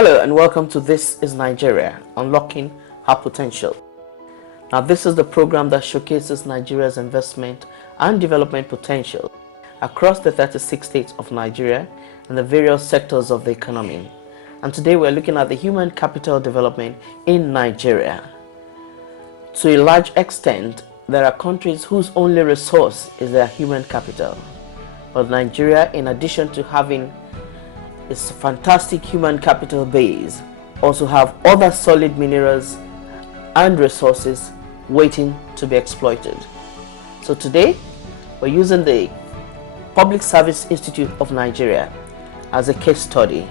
Hello and welcome to This is Nigeria, Unlocking Her Potential. Now this is the program that showcases Nigeria's investment and development potential across the 36 states of Nigeria and the various sectors of the economy. And today we're looking at the human capital development in Nigeria. To a large extent, there are countries whose only resource is their human capital. But Nigeria, in addition to having its fantastic human capital base, also have other solid minerals and resources waiting to be exploited. So today, we're using the Public Service Institute of Nigeria as a case study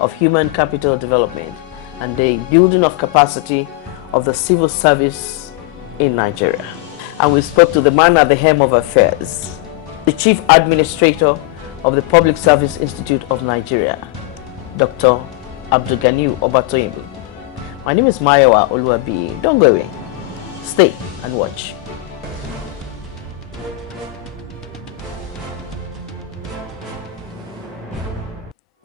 of human capital development and the building of capacity of the civil service in Nigeria. And we spoke to the man at the helm of affairs, the Chief Administrator of the Public Service Institute of Nigeria, Dr. Abdulganiu Obatoyimbo. My name is Mayowa Oluwabi. Don't go away. Stay and watch.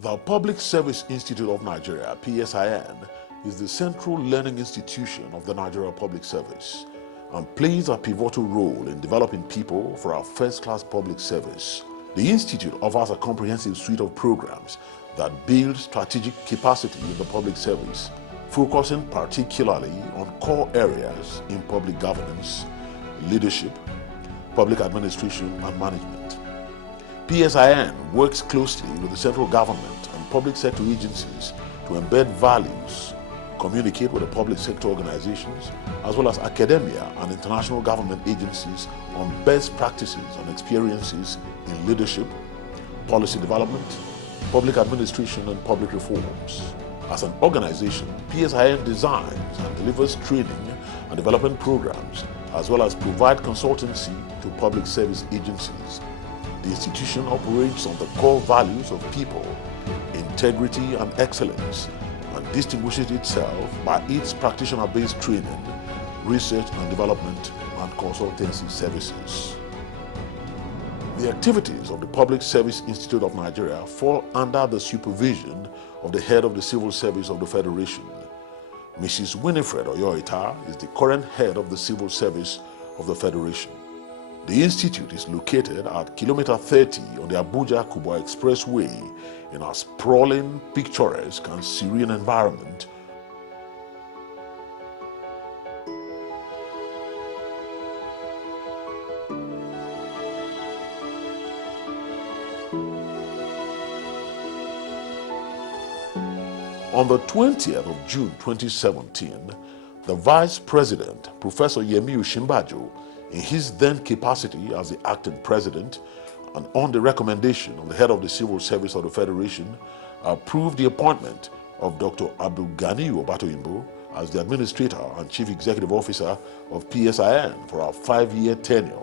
The Public Service Institute of Nigeria, PSIN, is the central learning institution of the Nigeria Public Service and plays a pivotal role in developing people for our first-class public service. The Institute offers a comprehensive suite of programs that build strategic capacity in the public service, focusing particularly on core areas in public governance, leadership, public administration, and management. PSIN works closely with the central government and public sector agencies to embed values, communicate with the public sector organizations, as well as academia and international government agencies on best practices and experiences in leadership, policy development, public administration, and public reforms. As an organization, PSIN designs and delivers training and development programs, as well as provide consultancy to public service agencies. The institution operates on the core values of people, integrity, and excellence, and distinguishes itself by its practitioner-based training, research and development, and consultancy services. The activities of the Public Service Institute of Nigeria fall under the supervision of the head of the Civil Service of the Federation. Mrs. Winifred Oyoita is the current head of the Civil Service of the Federation. The institute is located at kilometer 30 on the Abuja-Kubwa Expressway in a sprawling, picturesque, and serene environment. On the 20th of June 2017, the Vice President, Professor Yemi Osinbajo, in his then capacity as the acting president and on the recommendation of the head of the Civil Service of the Federation, approved the appointment of Dr. Abdulganiu Obatoyimbo as the Administrator and Chief Executive Officer of PSIN for a 5-year tenure.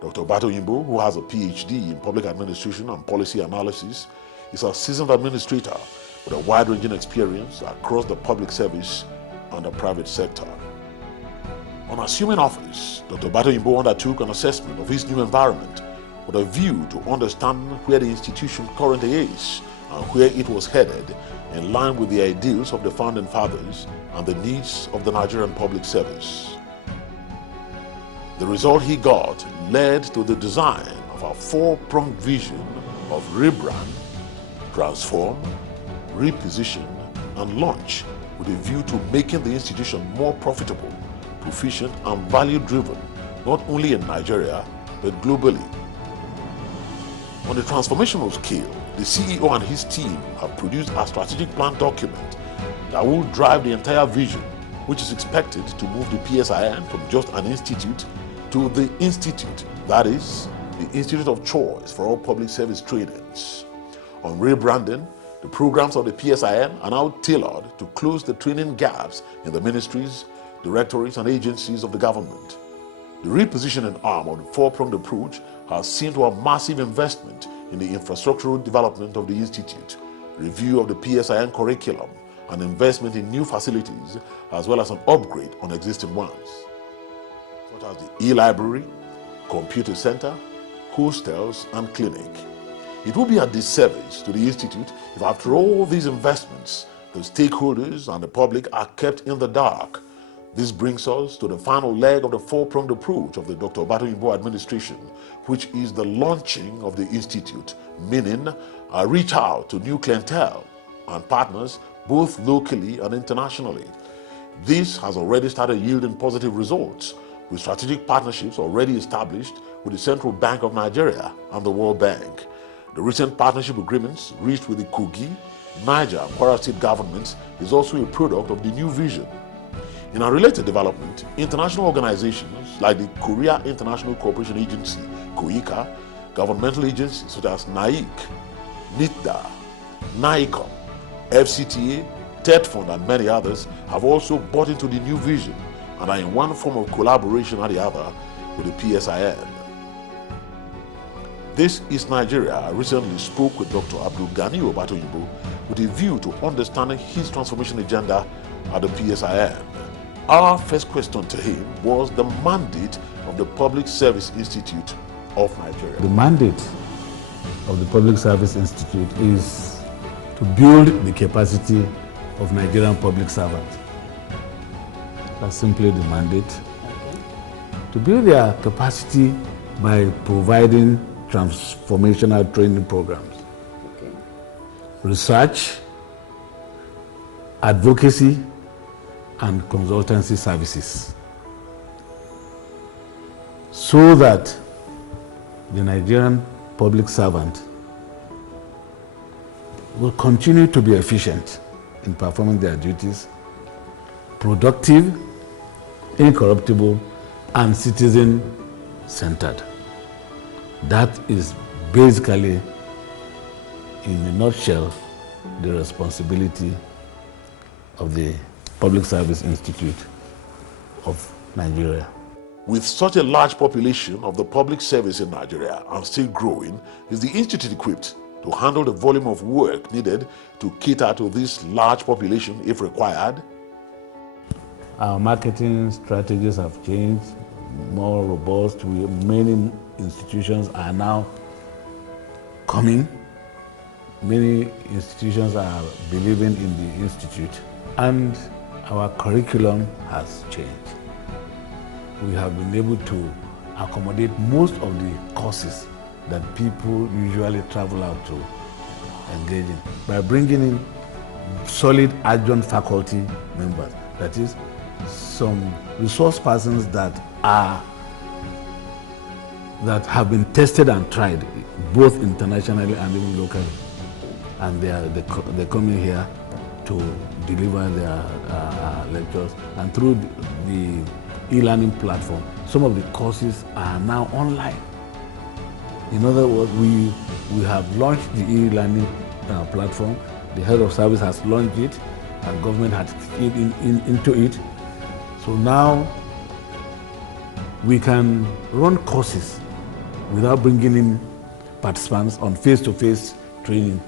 Dr. Obatoyimbo, who has a PhD in Public Administration and Policy Analysis, is a seasoned administrator with a wide-ranging experience across the public service and the private sector. On assuming office, Dr. Obatoyimbo undertook an assessment of his new environment with a view to understand where the institution currently is and where it was headed in line with the ideals of the founding fathers and the needs of the Nigerian public service. The result he got led to the design of a 4-pronged vision of rebrand, transform, reposition, and launch with a view to making the institution more profitable, proficient, and value-driven, not only in Nigeria, but globally. On the transformational scale, the CEO and his team have produced a strategic plan document that will drive the entire vision, which is expected to move the PSIN from just an institute to the institute, that is, the institute of choice for all public service trainings. On rebranding, the programs of the PSIN are now tailored to close the training gaps in the ministries, directorates, and agencies of the government. The repositioning arm of the 4-pronged approach has seen to a massive investment in the infrastructural development of the institute, review of the PSIN curriculum, and investment in new facilities, as well as an upgrade on existing ones, such as the e-library, computer center, hostels, and clinic. It would be a disservice to the institute if after all these investments, The stakeholders and the public are kept in the dark. This brings us to the final leg of the four-pronged approach of the Dr. Obatoyinbo administration, which is the launching of the institute, meaning reach out to new clientele and partners both locally and internationally. This has already started yielding positive results, with strategic partnerships already established with the Central Bank of Nigeria and the World Bank. The recent partnership agreements reached with the Kogi, Niger, and Kwara state governments is also a product of the new vision. In a related development, international organizations like the Korea International Cooperation Agency, KOICA, governmental agencies such as NAIC, NITDA, NICOM, FCTA, TED Fund, and many others have also bought into the new vision and are in one form of collaboration or the other with the PSIN. This is Nigeria. I recently spoke with Dr. Abdul Gani Obatoyinbo with a view to understanding his transformation agenda at the PSIN. Our first question to him was the mandate of the Public Service Institute of Nigeria. The mandate of the Public Service Institute is to build the capacity of Nigerian public servants. That's simply the mandate. To build their capacity by providing transformational training programs, research, advocacy, and consultancy services, so that the Nigerian public servant will continue to be efficient in performing their duties, productive, incorruptible, and citizen-centered. That is basically, in a nutshell, the responsibility of the Public Service Institute of Nigeria. With such a large population of the public service in Nigeria and still growing, is the institute equipped to handle the volume of work needed to cater to this large population if required? Our marketing strategies have changed, more robust. Many institutions are now coming. Many institutions are believing in the institute, and our curriculum has changed. We have been able to accommodate most of the courses that people usually travel out to engage in by bringing in solid adjunct faculty members. That is, some resource persons that have been tested and tried both internationally and even locally, and they come in here to deliver their lectures. And through the e-learning platform, some of the courses are now online. In other words, we have launched the e-learning platform. The head of service has launched it, and government has keyed into it. So now we can run courses without bringing in participants on face-to-face training.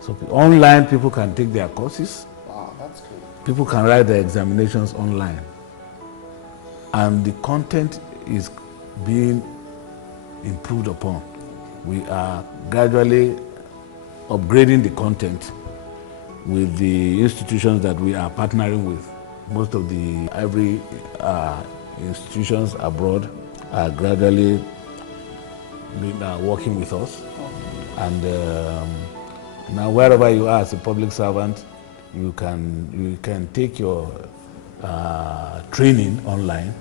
So online, people can take their courses. Wow, that's good. People can write their examinations online. And the content is being improved upon. We are gradually upgrading the content with the institutions that we are partnering with. Most of the Ivory institutions abroad are gradually working with us. And now wherever you are as a public servant, you can take your training online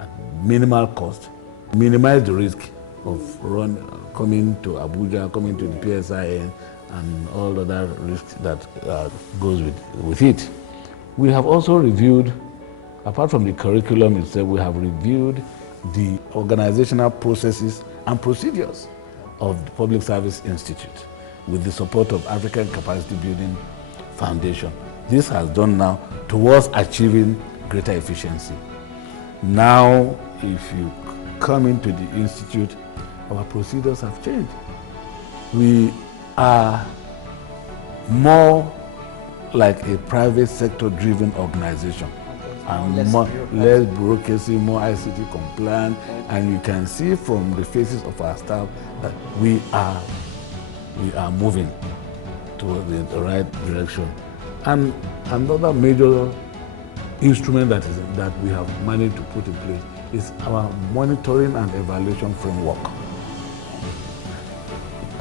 at minimal cost, minimize the risk of coming to Abuja, coming to the PSIN, and all other risks that goes with it. We have also reviewed, apart from the curriculum itself, we have reviewed the organizational processes and procedures of the Public Service Institute with the support of African Capacity Building Foundation. This has done now towards achieving greater efficiency. Now, if you come into the institute, our procedures have changed. We are more like a private sector driven organization. And less bureaucracy, more ICT compliant, and you can see from the faces of our staff that we are moving to the right direction. And another major instrument that we have managed to put in place is our monitoring and evaluation framework.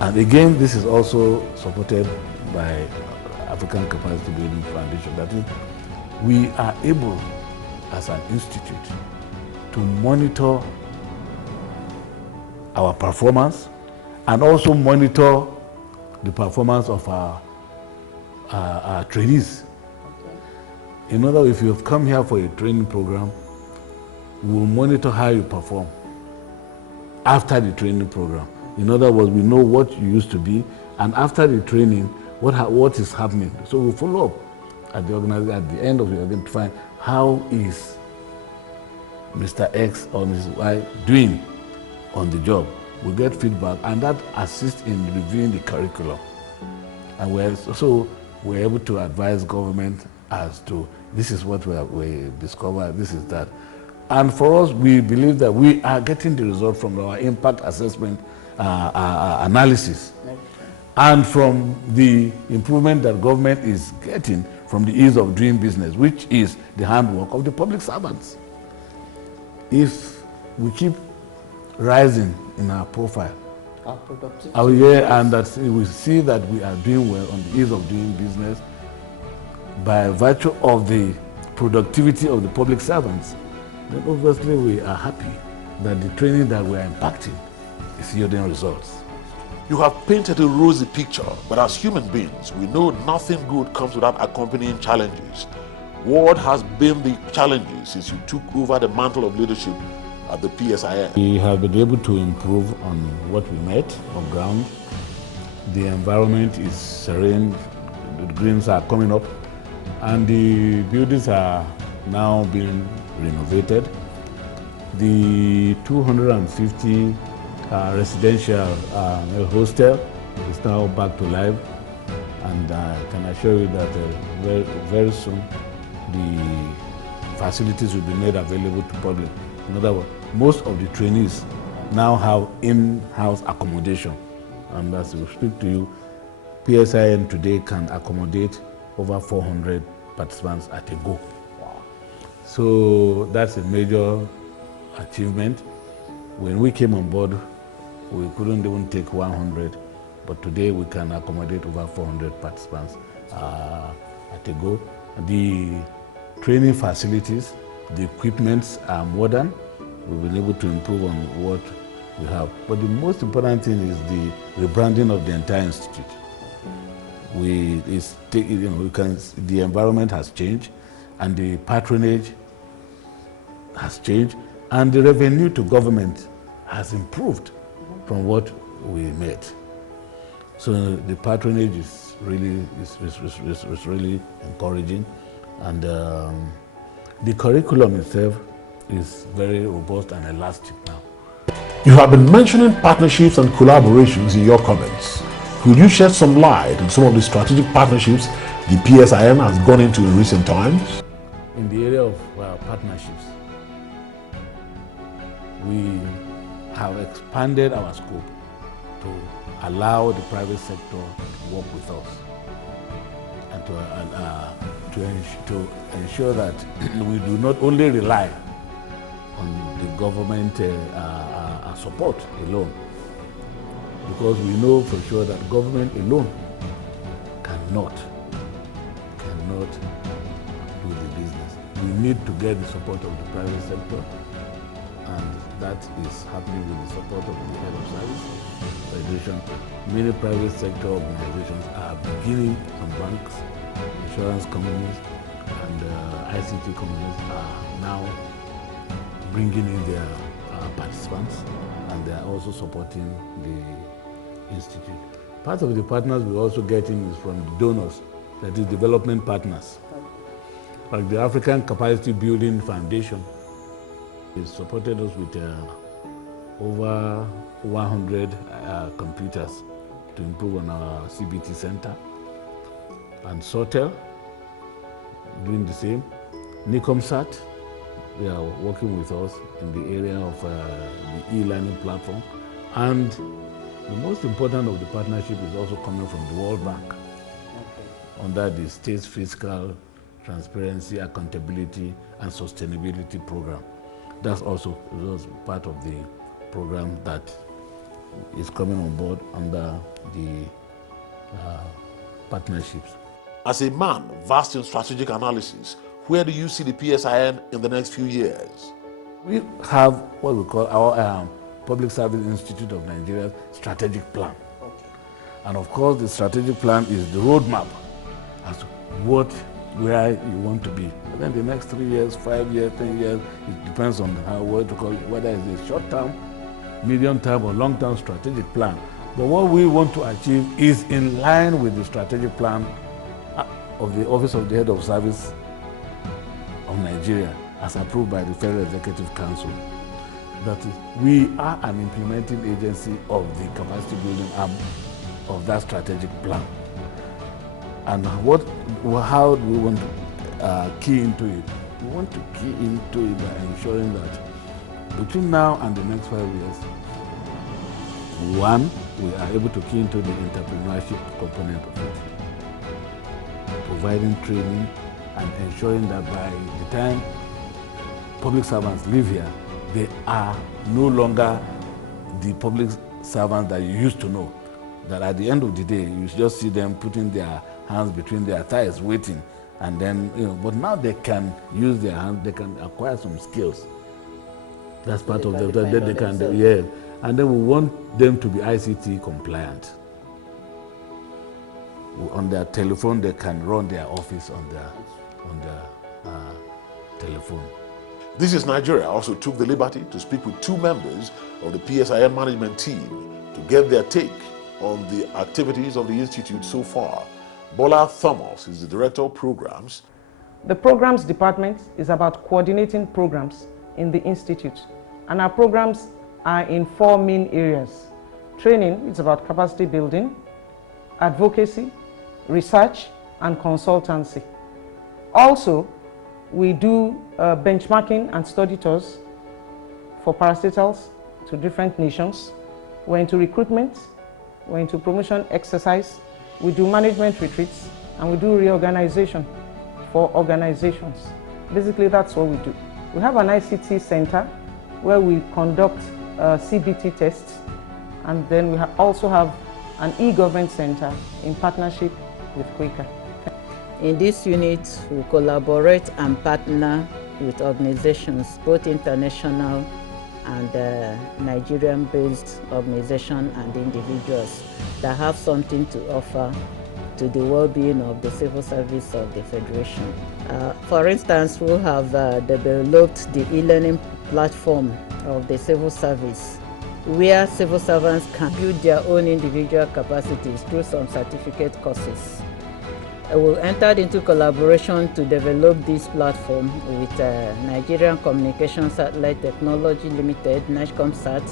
And again, this is also supported by African Capacity Building Foundation. That is, we are able, as an institute, to monitor our performance and also monitor the performance of our trainees. Okay. In other words, if you have come here for a training program, we will monitor how you perform after the training program. In other words, we know what you used to be, and after the training, what is happening. So we'll follow up at the organization at the end of the event to find how is Mr. X or Mrs. Y doing on the job. We get feedback, and that assists in reviewing the curriculum. And we're able to advise government as to this is what we discovered, this is that. And for us, we believe that we are getting the result from our impact assessment analysis, and from the improvement that government is getting from the ease of doing business, which is the handwork of the public servants. If we keep rising in our profile, our productivity, and that we see that we are doing well on the ease of doing business by virtue of the productivity of the public servants, then obviously we are happy that the training that we are impacting is yielding results. You have painted a rosy picture, but as human beings, we know nothing good comes without accompanying challenges. What has been the challenges since you took over the mantle of leadership at the PSIN? We have been able to improve on what we met on ground. The environment is serene, the greens are coming up, and the buildings are now being renovated. The 250 residential hostel is now back to life, and I can assure you that very, very soon the facilities will be made available to public. In other words, most of the trainees now have in-house accommodation, and as we speak to you, PSIN today can accommodate over 400 participants at a go. Wow. So that's a major achievement. When we came on board, we couldn't even take 100, but today we can accommodate over 400 participants at a go. The training facilities, the equipments are modern. We've been able to improve on what we have. But the most important thing is the rebranding of the entire institute. The environment has changed, and the patronage has changed, and the revenue to government has improved from what we made. So the patronage is really encouraging, and the curriculum itself is very robust and elastic now. You have been mentioning partnerships and collaborations in your comments. Could you shed some light on some of the strategic partnerships the PSIN has gone into in recent times? In the area of partnerships, we have expanded our scope to allow the private sector to work with us, and to ensure that we do not only rely on the government support alone, because we know for sure that government alone cannot do the business. We need to get the support of the private sector, and that is happening with the support of the Head of Service Federation. Many private sector organizations are beginning, some banks, insurance companies, and ICT companies are now bringing in their participants, and they are also supporting the institute. Part of the partners we're also getting is from the donors, that is development partners. Like the African Capacity Building Foundation has supported us with over 100 computers to improve on our CBT center. And Sotel doing the same. Nicomsat, they are working with us in the area of the e-learning platform. And the most important of the partnership is also coming from the World Bank. under the State's Fiscal Transparency, Accountability, and Sustainability Program. That's also was part of the program that is coming on board under the partnerships. As a man versed in strategic analysis, where do you see the PSIN in the next few years? We have what we call our Public Service Institute of Nigeria strategic plan. Okay. And of course, the strategic plan is the roadmap as to where you want to be. And then the next 3 years, 5 years, 10 years, it depends on whether it's a short-term, medium-term, or long-term strategic plan. But what we want to achieve is in line with the strategic plan of the Office of the Head of Service of Nigeria, as approved by the Federal Executive Council. That is, we are an implementing agency of the capacity building arm of that strategic plan. And how do we want to key into it? We want to key into it by ensuring that between now and the next 5 years, one, we are able to key into the entrepreneurship component of it, providing training and ensuring that by the time public servants leave here, they are no longer the public servants that you used to know. That at the end of the day, you just see them putting their hands between their thighs, waiting, and then, but now they can use their hands, they can acquire some skills. That's part of the that they can do, yeah. And then we want them to be ICT compliant. On their telephone, they can run their office on their telephone. This is Nigeria also took the liberty to speak with 2 members of the PSIN management team to get their take on the activities of the Institute so far. Bola Thomas is the Director of Programs. The Programs Department is about coordinating programs in the Institute. And our programs are in 4 main areas. Training, it's about capacity building, advocacy, research, and consultancy. Also, we do benchmarking and study tours for parastatals to different nations. We're into recruitment, we're into promotion exercise, we do management retreats, and we do reorganization for organizations. Basically, that's what we do. We have an ICT center where we conduct CBT tests, and then we also have an e-government center in partnership with Quaker. In this unit, we collaborate and partner with organizations, both international and Nigerian-based organizations and individuals that have something to offer to the well-being of the civil service of the Federation. For instance, we have developed the e-learning platform of the civil service, where civil servants can build their own individual capacities through some certificate courses. We entered into collaboration to develop this platform with Nigerian Communication Satellite Technology Limited, NIGCOMSAT,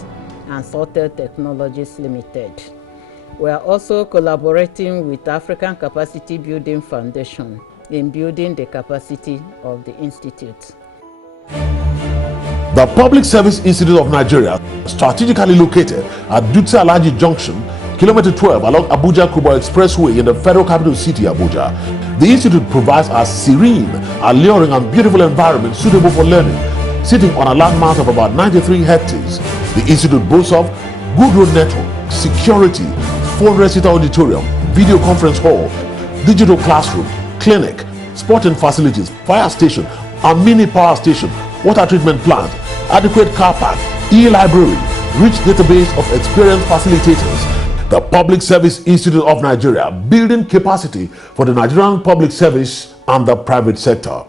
and Sorted Technologies Limited. We are also collaborating with African Capacity Building Foundation in building the capacity of the Institute. The Public Service Institute of Nigeria, strategically located at Dutse Alaji Junction, Kilometer 12 along Abuja-Kubwa Expressway in the Federal Capital City, Abuja. The Institute provides a serene, alluring and beautiful environment suitable for learning. Sitting on a landmass of about 93 hectares, the Institute boasts of good road network, security, 400-seater auditorium, video conference hall, digital classroom, clinic, sporting facilities, fire station, a mini power station, water treatment plant, adequate car park, e-library, rich database of experienced facilitators. The Public Service Institute of Nigeria, building capacity for the Nigerian public service and the private sector.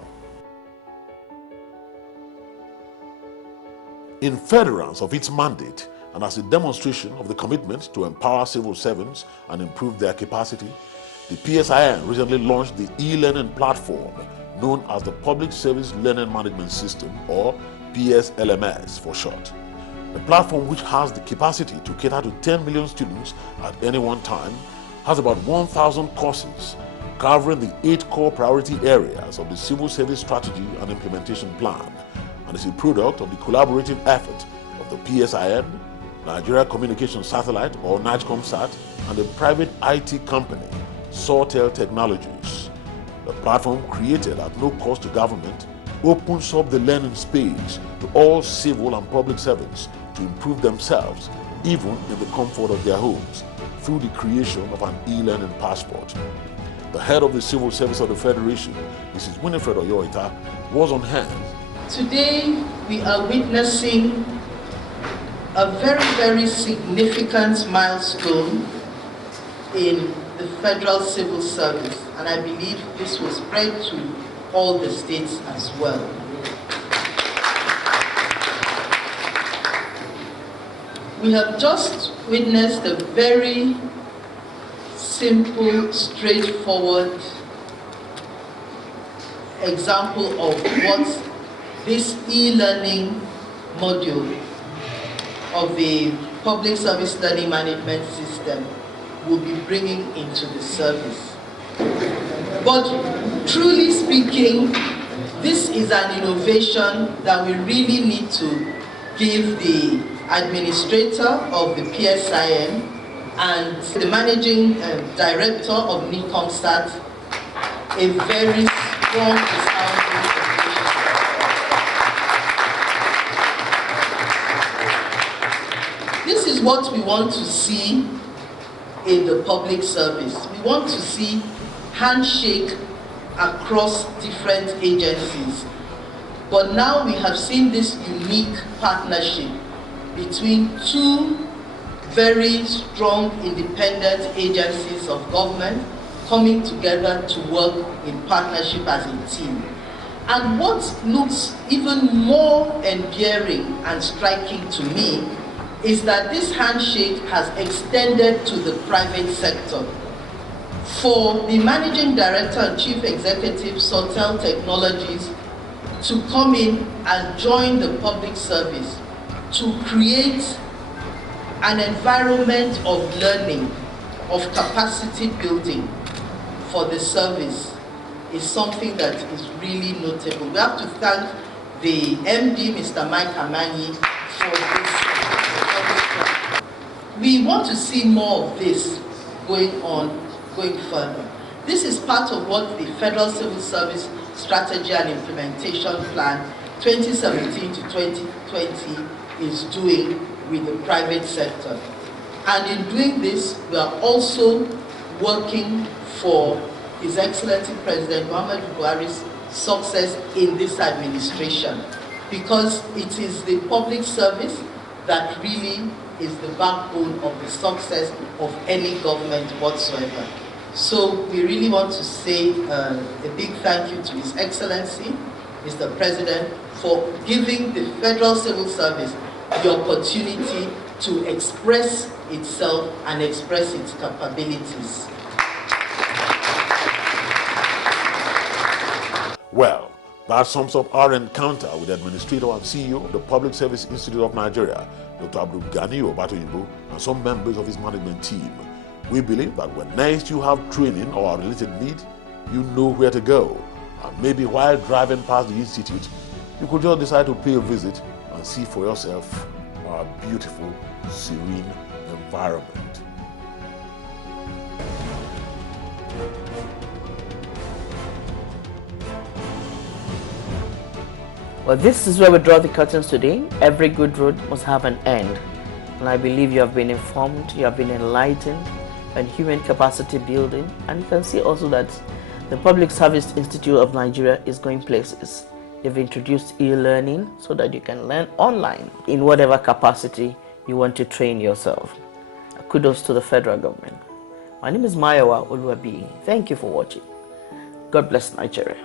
In furtherance of its mandate and as a demonstration of the commitment to empower civil servants and improve their capacity, the PSIN recently launched the e-learning platform known as the Public Service Learning Management System, or PSLMS for short. The platform, which has the capacity to cater to 10 million students at any one time, has about 1,000 courses covering the 8 core priority areas of the Civil Service Strategy and Implementation Plan, and is a product of the collaborative effort of the PSIN, Nigeria Communication Satellite or NIGCOMSAT, and a private IT company, Sawtell Technologies. The platform, created at no cost to government, opens up the learning space to all civil and public servants to improve themselves, even in the comfort of their homes, through the creation of an e-learning passport. The head of the Civil Service of the Federation, Mrs. Winifred Oyoita, was on hand. Today, we are witnessing a very, very significant milestone in the Federal Civil Service, and I believe this will spread to all the states as well. We have just witnessed a very simple, straightforward example of what this e-learning module of the Public Service Learning Management System will be bringing into the service. But truly speaking, this is an innovation that we really need to give the administrator of the PSIN and the managing director of NICOMSTAT a very strong resounding. This is what we want to see in the public service. We want to see handshake across different agencies. But now we have seen this unique partnership between two very strong independent agencies of government coming together to work in partnership as a team. And what looks even more endearing and striking to me is that this handshake has extended to the private sector. For the Managing Director and Chief Executive, Sawtell Technologies, to come in and join the public service to create an environment of learning, of capacity building for the service is something that is really notable. We have to thank the MD, Mr. Mike Amani, for this. We want to see more of this going further. This is part of what the Federal Civil Service Strategy and Implementation Plan 2017 to 2020 is doing with the private sector. And in doing this, we are also working for His Excellency President Muhammadu Buhari's success in this administration, because it is the public service that really is the backbone of the success of any government whatsoever. So we really want to say a big thank you to His Excellency, Mr. President, for giving the Federal Civil Service the opportunity to express itself and express its capabilities. Well, that sums up our encounter with the Administrator and CEO of the Public Service Institute of Nigeria, Dr. Abdul Gani Obatoyinbo, and some members of his management team. We believe that when next you have training or a related need, you know where to go. And maybe while driving past the institute, you could just decide to pay a visit and see for yourself our beautiful, serene environment. Well, this is where we draw the curtains today. Every good road must have an end. And I believe you have been informed, you have been enlightened, and human capacity building. And you can see also that the Public Service Institute of Nigeria is going places. They've introduced e-learning so that you can learn online in whatever capacity you want to train yourself. Kudos to the federal government. My name is Mayowa Oluwabi. Thank you for watching. God bless Nigeria.